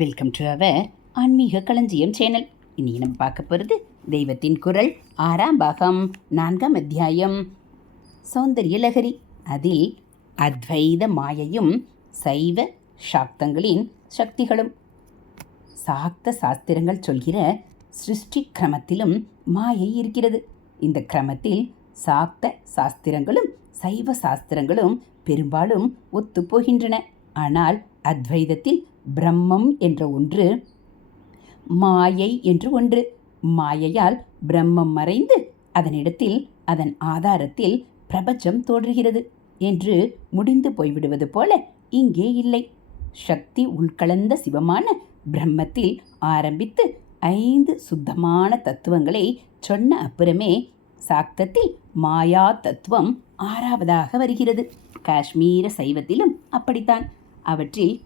Welcome to our ஆன்மீக களஞ்சியம் channel இனி நம்ம பார்க்க போகிறது தெய்வத்தின் குரல் ஆறாம் பாகம் நான்காம் அத்தியாயம். சௌந்தரிய லகரி அதில் அத்வைத மாயையும் சைவ சாக்தங்களின் சக்திகளும். சாக்த சாஸ்திரங்கள் சொல்கிற சிருஷ்டி கிரமத்திலும் மாயை இருக்கிறது. இந்த கிரமத்தில் சாக்த சாஸ்திரங்களும் சைவ சாஸ்திரங்களும் பெரும்பாலும் ஒத்துப்போகின்றன ஆனால் அத்வைதத்தில் பிரம்மம் என்ற ஒன்று மாயை என்று ஒன்று. மாயையால் பிரம்மம் மறைந்து அதனிடத்தில் அதன் ஆதாரத்தில் பிரபஞ்சம் தோன்றுகிறது என்று முடிந்து போய்விடுவது போல இங்கே இல்லை. சக்தி உள்கலந்த சிவமான பிரம்மத்தில் ஆரம்பித்து ஐந்து சுத்தமான தத்துவங்களை சொன்ன அப்புறமே சாக்தத்தில் மாயா தத்துவம் ஆறாவதாக வருகிறது. காஷ்மீர சைவத்திலும் அப்படித்தான். அவற்றில்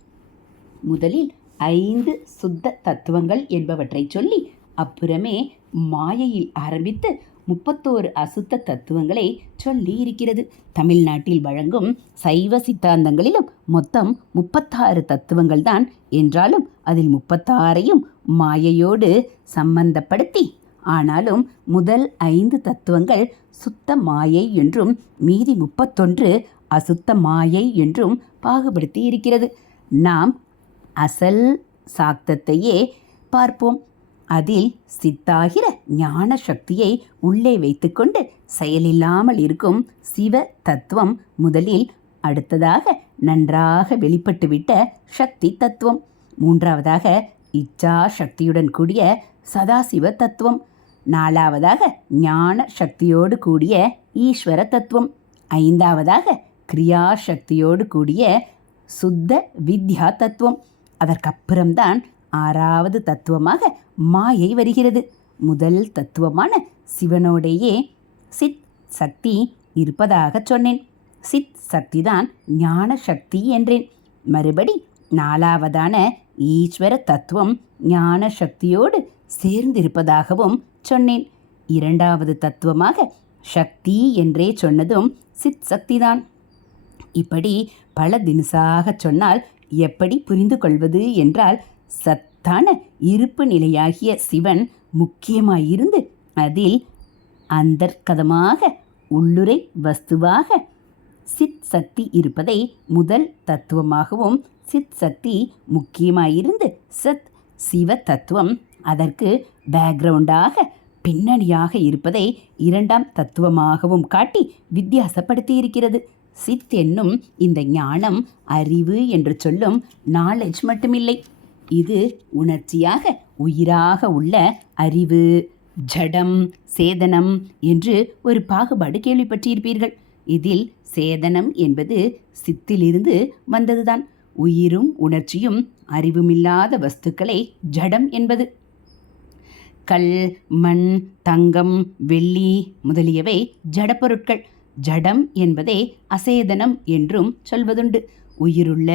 முதலில் ஐந்து சுத்த தத்துவங்கள் என்பவற்றை சொல்லி அப்புறமே மாயையில் ஆரம்பித்து முப்பத்தோரு அசுத்த தத்துவங்களை சொல்லி இருக்கிறது தமிழ்நாட்டில் வழங்கும் சைவ சித்தாந்தங்களிலும் மொத்தம் முப்பத்தாறு தத்துவங்கள் தான். என்றாலும் அதில் முப்பத்தாறையும் மாயையோடு சம்பந்தப்படுத்தி ஆனாலும் முதல் ஐந்து தத்துவங்கள் சுத்த மாயை என்றும் மீதி முப்பத்தொன்று அசுத்த மாயை என்றும் பாகுபடுத்தி இருக்கிறது நாம் அசல் சாக்தத்தையே பார்ப்போம். அதில் சித்தாகிற ஞான சக்தியை உள்ளே வைத்துக்கொண்டு செயலில்லாமல் இருக்கும் சிவ தத்துவம் முதலில் அடுத்ததாக நன்றாக வெளிப்பட்டுவிட்ட சக்தி தத்துவம். மூன்றாவதாக இச்சா சக்தியுடன் கூடிய சதாசிவ தத்துவம். நாலாவதாக ஞான சக்தியோடு கூடிய ஈஸ்வர தத்துவம். ஐந்தாவதாக கிரியாசக்தியோடு கூடிய சுத்த வித்யா தத்துவம். அதற்கப்புறம்தான் ஆறாவது தத்துவமாக மாயை வருகிறது. முதல் தத்துவமான சிவனோடையே சித் சக்தி இருப்பதாக சொன்னேன். சித் சக்தி தான் ஞான சக்தி என்றேன். மறுபடி நாலாவதான ஈஸ்வர தத்துவம் ஞான சக்தியோடு சேர்ந்திருப்பதாகவும் சொன்னேன். இரண்டாவது தத்துவமாக சக்தி என்றே சொன்னதும் சித் சக்திதான். இப்படி பல தினசாக சொன்னால் எப்படி புரிந்து கொள்வது என்றால் சத்தான இருப்பு நிலையாகிய சிவன் முக்கியமாயிருந்து அதில் அந்தர்கதமாக உள்ளுரை வஸ்துவாக சித் சக்தி இருப்பதை முதல் தத்துவமாகவும் சித் சக்தி முக்கியமாயிருந்து சத் சிவ தத்துவம் அதற்கு பேக்ரவுண்டாக பின்னணியாக இருப்பதை இரண்டாம் தத்துவமாகவும் காட்டி வித்தியாசப்படுத்தி இருக்கிறது சித் என்னும் இந்த ஞானம் அறிவு என்று சொல்லும் நாலேஜ் மட்டுமில்லை. இது உணர்ச்சியாக உயிராக உள்ள அறிவு ஜடம் சேதனம் என்று ஒரு பாகுபாடு கேள்விப்பட்டிருப்பீர்கள். இதில் சேதனம் என்பது சித்திலிருந்து வந்ததுதான். உயிரும் உணர்ச்சியும் அறிவுமில்லாத வஸ்துக்களை ஜடம் என்பது. கல் மண் தங்கம் வெள்ளி முதலியவை ஜடப்பொருட்கள் ஜடம் என்பதே அசேதனம் என்றும் சொல்வதுண்டு. உயிருள்ள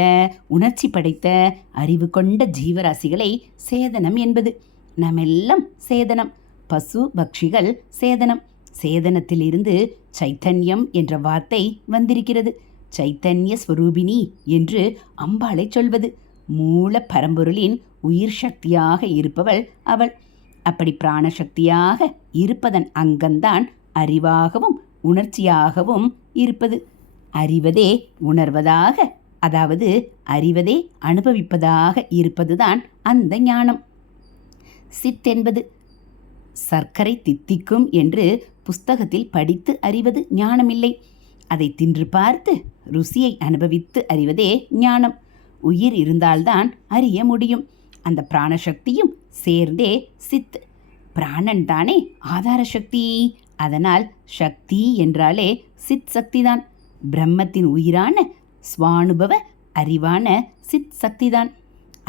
உணர்ச்சி படைத்த அறிவு கொண்ட ஜீவராசிகளை சேதனம் என்பது. நாமெல்லாம் சேதனம். பசு பக்ஷிகள் சேதனம். சேதனத்திலிருந்து சைத்தன்யம் என்ற வார்த்தை வந்திருக்கிறது. சைத்தன்ய ஸ்வரூபிணி என்று அம்பாளை சொல்வது. மூல பரம்பொருளின் உயிர் சக்தியாக இருப்பவள் அவள். அப்படி பிராணசக்தியாக இருப்பதன் அங்கம்தான் அறிவாகவும் உணர்ச்சியாகவும் இருப்பது. அறிவதே உணர்வதாக அதாவது அறிவதே அனுபவிப்பதாக இருப்பதுதான் அந்த ஞானம். சித் என்பது சர்க்கரை தித்திக்கும் என்று புஸ்தகத்தில் படித்து அறிவது ஞானமில்லை. அதை தின்று பார்த்து ருசியை அனுபவித்து அறிவதே ஞானம். உயிர் இருந்தால்தான் அறிய முடியும். அந்த பிராணசக்தியும் சேர்ந்தே சித். பிராணன் தானே ஆதார சக்தி. அதனால் சக்தி என்றாலே சித் சக்திதான். பிரம்மத்தின் உயிரான ஸ்வானுபவ அறிவான சித் சக்திதான்.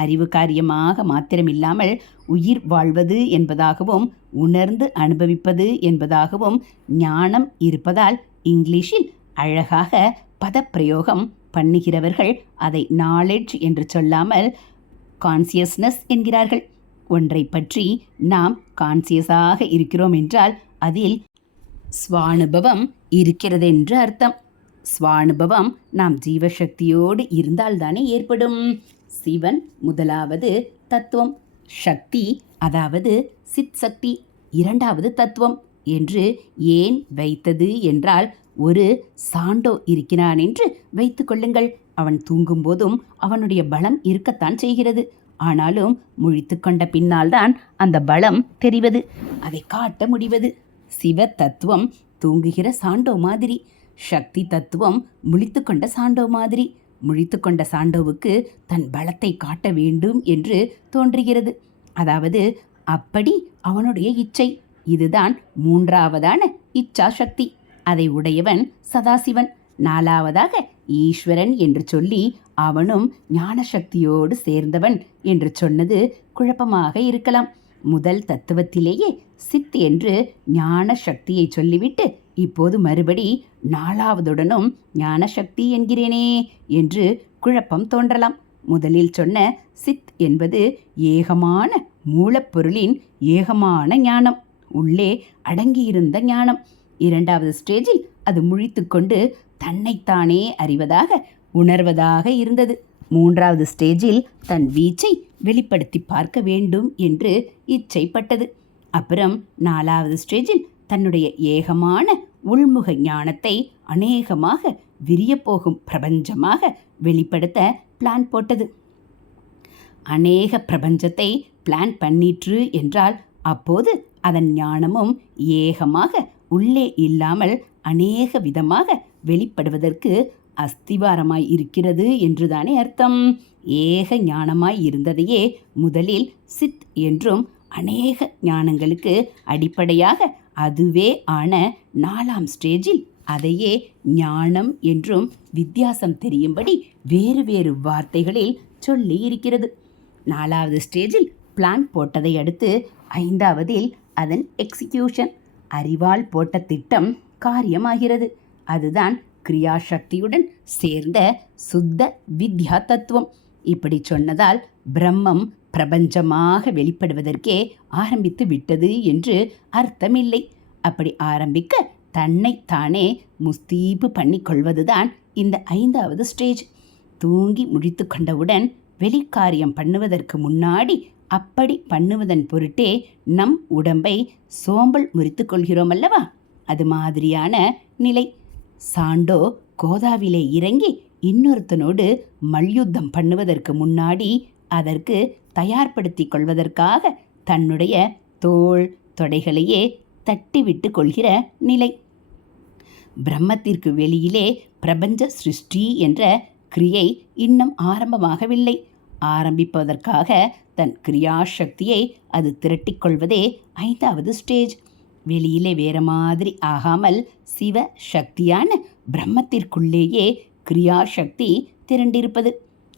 அறிவு காரியமாக மாத்திரமில்லாமல் உயிர் வாழ்வது என்பதாகவும் உணர்ந்து அனுபவிப்பது என்பதாகவும் ஞானம் இருப்பதால் இங்கிலீஷில் அழகாக பதப்பிரயோகம் பண்ணுகிறவர்கள் அதை நாலெட்ஜ் என்று சொல்லாமல் கான்சியஸ்னஸ் என்கிறார்கள். ஒன்றை பற்றி நாம் கான்சியஸாக இருக்கிறோம் என்றால் அதில் ஸ்வானுபவம் இருக்கிறதென்று அர்த்தம். ஸ்வானுபவம் நாம் ஜீவசக்தியோடு இருந்தால்தானே ஏற்படும். சிவன் முதலாவது தத்துவம் சக்தி அதாவது சித் சக்தி இரண்டாவது தத்துவம் என்று ஏன் வைத்தது என்றால் ஒரு சாண்டோ இருக்கிறான் என்று வைத்து கொள்ளுங்கள். அவன் தூங்கும்போதும் அவனுடைய பலம் இருக்கத்தான் செய்கிறது. ஆனாலும் முழித்து கொண்ட பின்னால்தான் அந்த பலம் தெரிவது. அதை காட்ட முடிவது. சிவ தத்துவம் தூங்குகிற சாண்டோ மாதிரி. சக்தி தத்துவம் முழித்து கொண்ட சாண்டோ மாதிரி. முழித்து கொண்ட சாண்டோவுக்கு தன் பலத்தை காட்ட வேண்டும் என்று தோன்றுகிறது. அதாவது அப்படி அவனுடைய இச்சை. இதுதான் மூன்றாவதான இச்சா சக்தி. அதை உடையவன் சதாசிவன். நாலாவதாக ஈஸ்வரன் என்று சொல்லி அவனும் ஞான சக்தியோடு சேர்ந்தவன் என்று சொன்னது குழப்பமாக இருக்கலாம். முதல் தத்துவத்திலேயே சித் என்று ஞான சக்தியை சொல்லிவிட்டு இப்போது மறுபடி நாலாவதுடனும் ஞான சக்தி என்கிறேனே என்று குழப்பம் தோன்றலாம். முதலில் சொன்ன சித் என்பது ஏகமான மூலப்பொருளின் ஏகமான ஞானம். உள்ளே அடங்கியிருந்த ஞானம். இரண்டாவது ஸ்டேஜில் அது முழித்துக்கொண்டு தன்னைத்தானே அறிவதாக உணர்வதாக இருந்தது. மூன்றாவது ஸ்டேஜில் தன் வீச்சை வெளிப்படுத்தி பார்க்க வேண்டும் என்று இச்சைப்பட்டது. அப்புறம் நாலாவது ஸ்டேஜில் தன்னுடைய ஏகமான உள்முக ஞானத்தை அநேகமாக விரியப்போகும் பிரபஞ்சமாக வெளிப்படுத்த பிளான் போட்டது. அநேக பிரபஞ்சத்தை பிளான் பண்ணிற்று என்றால் அப்போது அதன் ஞானமும் ஏகமாக உள்ளே இல்லாமல் அநேக விதமாக வெளிப்படுவதற்கு அஸ்திவாரமாய் இருக்கிறது என்றுதானே அர்த்தம். ஏக ஞானமாய் இருந்ததையே முதலில் சித் என்றும் அநேக ஞானங்களுக்கு அடிப்படையாக அதுவே ஆன நாலாம் ஸ்டேஜில் அதையே ஞானம் என்றும் வித்தியாசம் தெரியும்படி வேறு வேறு வார்த்தைகளில் சொல்லி இருக்கிறது நாலாவது ஸ்டேஜில் பிளான் போட்டதை அடுத்து ஐந்தாவதில் அதன் எக்ஸிக்யூஷன் அறிவால் போட்ட திட்டம் காரியமாகிறது. அதுதான் கிரியாசக்தியுடன் சேர்ந்த சுத்த வித்யா தத்துவம் இப்படி சொன்னதால் பிரம்மம் பிரபஞ்சமாக வெளிப்படுவதற்கே ஆரம்பித்து விட்டது என்று அர்த்தமில்லை. அப்படி ஆரம்பிக்க தன்னைத்தானே முஸ்தீபு பண்ணி கொள்வதுதான் இந்த ஐந்தாவது ஸ்டேஜ். தூங்கி முடித்து கொண்டவுடன் வெளிக்காரியம் பண்ணுவதற்கு முன்னாடி அப்படி பண்ணுவதன் பொருட்டே நம் உடம்பை சோம்பல் முறித்து கொள்கிறோம் அல்லவா அது மாதிரியான நிலை. சாண்டோ கோதாவிலே இறங்கி இன்னொருத்தனோடு மல்யுத்தம் பண்ணுவதற்கு முன்னாடி அதற்கு தயார்படுத்தி கொள்வதற்காக தன்னுடைய தோள் தொடைகளையே தட்டிவிட்டு கொள்கிற நிலை. பிரம்மத்திற்கு வெளியிலே பிரபஞ்ச சிருஷ்டி என்ற கிரியை இன்னும் ஆரம்பமாகவில்லை. ஆரம்பிப்பதற்காக தன் கிரியாசக்தியை அது திரட்டிக்கொள்வதே ஐந்தாவது ஸ்டேஜ். வெளியிலே வேற மாதிரி ஆகாமல் சிவ சக்தியான பிரம்மத்திற்குள்ளேயே கிரியாசக்தி திரண்டிருப்பது.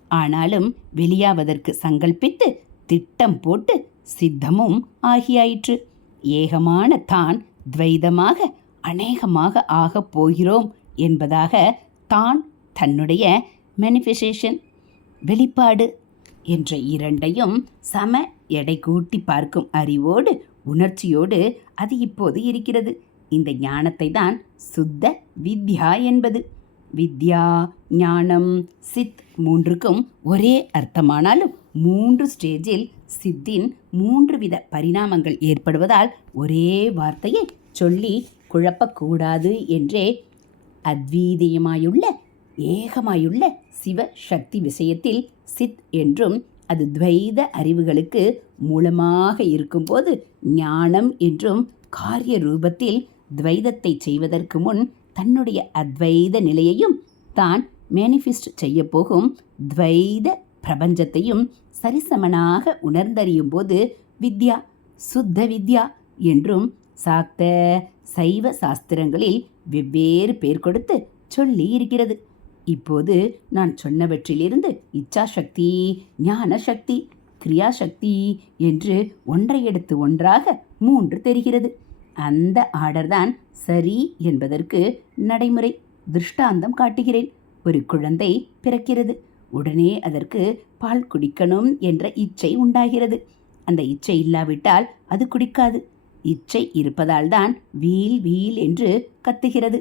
ஆனாலும் வெளியாவதற்கு சங்கல்பித்து திட்டம் போட்டு சித்தமும் ஆகியாயிற்று. ஏகமான தான் துவைதமாக அநேகமாக ஆகப் போகிறோம் என்பதாக தான் தன்னுடைய மேனிஃபெஸ்டேஷன் வெளிப்பாடு என்ற இரண்டையும் சம எடை கூட்டி பார்க்கும் அறிவோடு உணர்ச்சியோடு அது இப்போது இருக்கிறது. இந்த ஞானத்தை தான் சுத்த வித்யா என்பது. வித்யா ஞானம் சித் மூன்றுக்கும் ஒரே அர்த்தமானாலும் மூன்று ஸ்டேஜில் சித்தின் மூன்று வித பரிணாமங்கள் ஏற்படுவதால் ஒரே வார்த்தையை சொல்லி குழப்பக்கூடாது என்றே அத்வீதியமாயுள்ள ஏகமாயுள்ள சிவ சக்தி விஷயத்தில் சித் என்றும் அது துவைத அறிவுகளுக்கு மூலமாக இருக்கும்போது ஞானம் என்றும் காரிய ரூபத்தில் துவைதத்தை செய்வதற்கு முன் தன்னுடைய அத்வைத நிலையையும் தான் மேனிஃபெஸ்ட் செய்ய போகும் துவைத பிரபஞ்சத்தையும் சரிசமனாக உணர்ந்தறியும் போது வித்யா சுத்த வித்யா என்றும் சாக்த சைவ சாஸ்திரங்களில் வெவ்வேறு பெயர் கொடுத்து சொல்லி இருக்கிறது. இப்போது நான் சொன்னவற்றிலிருந்து இச்சாசக்தி ஞான சக்தி கிரியாசக்தி என்று ஒன்றை எடுத்து ஒன்றாக மூன்று தெரிகிறது. அந்த ஆர்டர் தான் சரி என்பதற்கு நடைமுறை திருஷ்டாந்தம் காட்டுகிறேன். ஒரு குழந்தை பிறக்கிறது. உடனே அதற்கு பால் குடிக்கணும் என்ற இச்சை உண்டாகிறது. அந்த இச்சை இல்லாவிட்டால் அது குடிக்காது. இச்சை இருப்பதால் தான் வீல் வீல் என்று கத்துகிறது.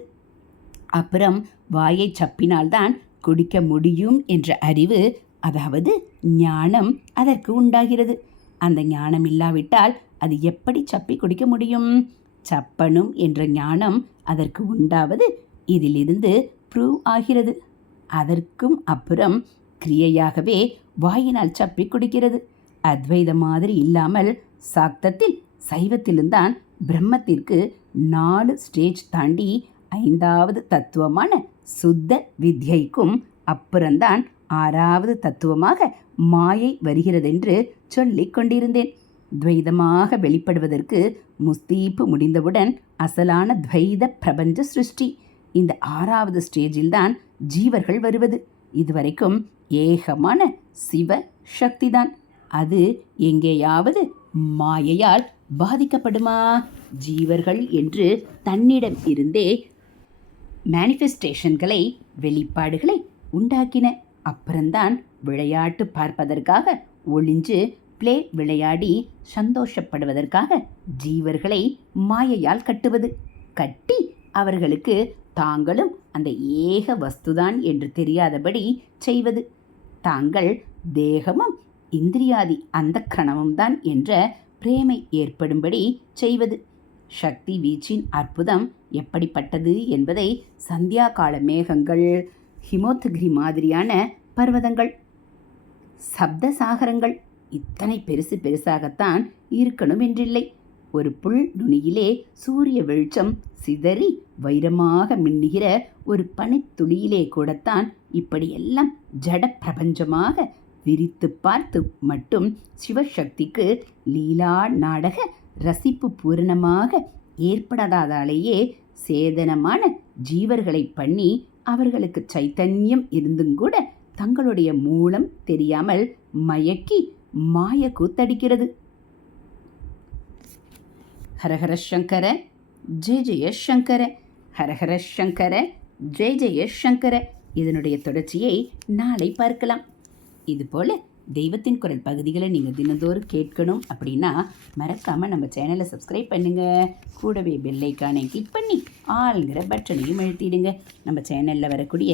அப்புறம் வாயை சப்பினால்தான் குடிக்க முடியும் என்ற அறிவு அதாவது ஞானம் அதற்கு உண்டாகிறது. அந்த ஞானம் இல்லாவிட்டால் அது எப்படி சப்பி குடிக்க முடியும்? சப்பனும் என்ற ஞானம் அதற்கு உண்டாவது இதிலிருந்து ப்ரூவ் ஆகிறது. அதற்கும் அப்புறம் கிரியையாகவே வாயினால் சப்பி குடிக்கிறது. அத்வைத மாதிரி இல்லாமல் சாக்தத்தில் சைவத்திலும்தான் பிரம்மத்திற்கு நாலு ஸ்டேஜ் தாண்டி ஐந்தாவது தத்துவமான சுத்த வித்யைக்கும் அப்புறம்தான் ஆறாவது தத்துவமாக மாயை வருகிறதென்று சொல்லிக் கொண்டிருந்தேன். துவைதமாக வெளிப்படுவதற்கு முஸ்தீப்பு முடிந்தவுடன் அசலான துவைத பிரபஞ்ச சிருஷ்டி. இந்த ஆறாவது ஸ்டேஜில்தான் ஜீவர்கள் வருவது. இதுவரைக்கும் ஏகமான சிவ சக்திதான். அது எங்கேயாவது மாயையால் பாதிக்கப்படுமா? ஜீவர்கள் என்று தன்னிடம் இருந்தே மேனிஃபெஸ்டேஷன்களை வெளிப்பாடுகளை உண்டாக்கின. அப்புறம்தான் விளையாட்டு பார்ப்பதற்காக ஒளிஞ்சு பிளே விளையாடி சந்தோஷப்படுவதற்காக ஜீவர்களை மாயையால் கட்டுவது. கட்டி அவர்களுக்கு தாங்களும் அந்த ஏக வஸ்துதான் என்று தெரியாதபடி செய்வது. தாங்கள் தேகமும் இந்திரியாதி அந்த கணமும் தான் என்ற பிரேமை ஏற்படும்படி செய்வது. சக்தி வீச்சின் அற்புதம் எப்படிப்பட்டது என்பதை சந்தியா கால மேகங்கள் ஹிமோத்கிரி மாதிரியான பர்வதங்கள் சப்த சாகரங்கள் இத்தனை பெருசு பெருசாகத்தான் இருக்கணும் என்றில்லை ஒரு புல் நுனியிலே சூரிய வெளிச்சம் சிதறி வைரமாக மின்னுகிற ஒரு பனித்துளியிலே கூடத்தான் இப்படியெல்லாம் ஜட பிரபஞ்சமாக விரித்து பார்த்து மட்டும் சிவசக்திக்கு லீலா நாடக ரசிப்பு பூரணமாக ஏற்படாதாலேயே சேதனமான ஜீவர்களை பண்ணி அவர்களுக்கு சைத்தன்யம் இருந்தும் கூட தங்களுடைய மூலம் தெரியாமல் மயக்கி மாய கூத்தடிக்கிறது. ஹரஹர சங்கர ஜெய ஜெய சங்கர ஹரஹர சங்கர ஜெய ஜெய சங்கர. இதனுடைய தொடர்ச்சியை நாளை பார்க்கலாம். இதுபோல் தெய்வத்தின் குரல் பகுதிகளை நீங்கள் தினந்தோறும் கேட்கணும் அப்படின்னா மறக்காமல் நம்ம சேனலை சப்ஸ்கிரைப் பண்ணுங்கள் கூடவே பெல்லைக்கானை கிளிக் பண்ணி ஆளுங்கிற பட்டனையும் எழுத்திடுங்க நம்ம சேனலில் வரக்கூடிய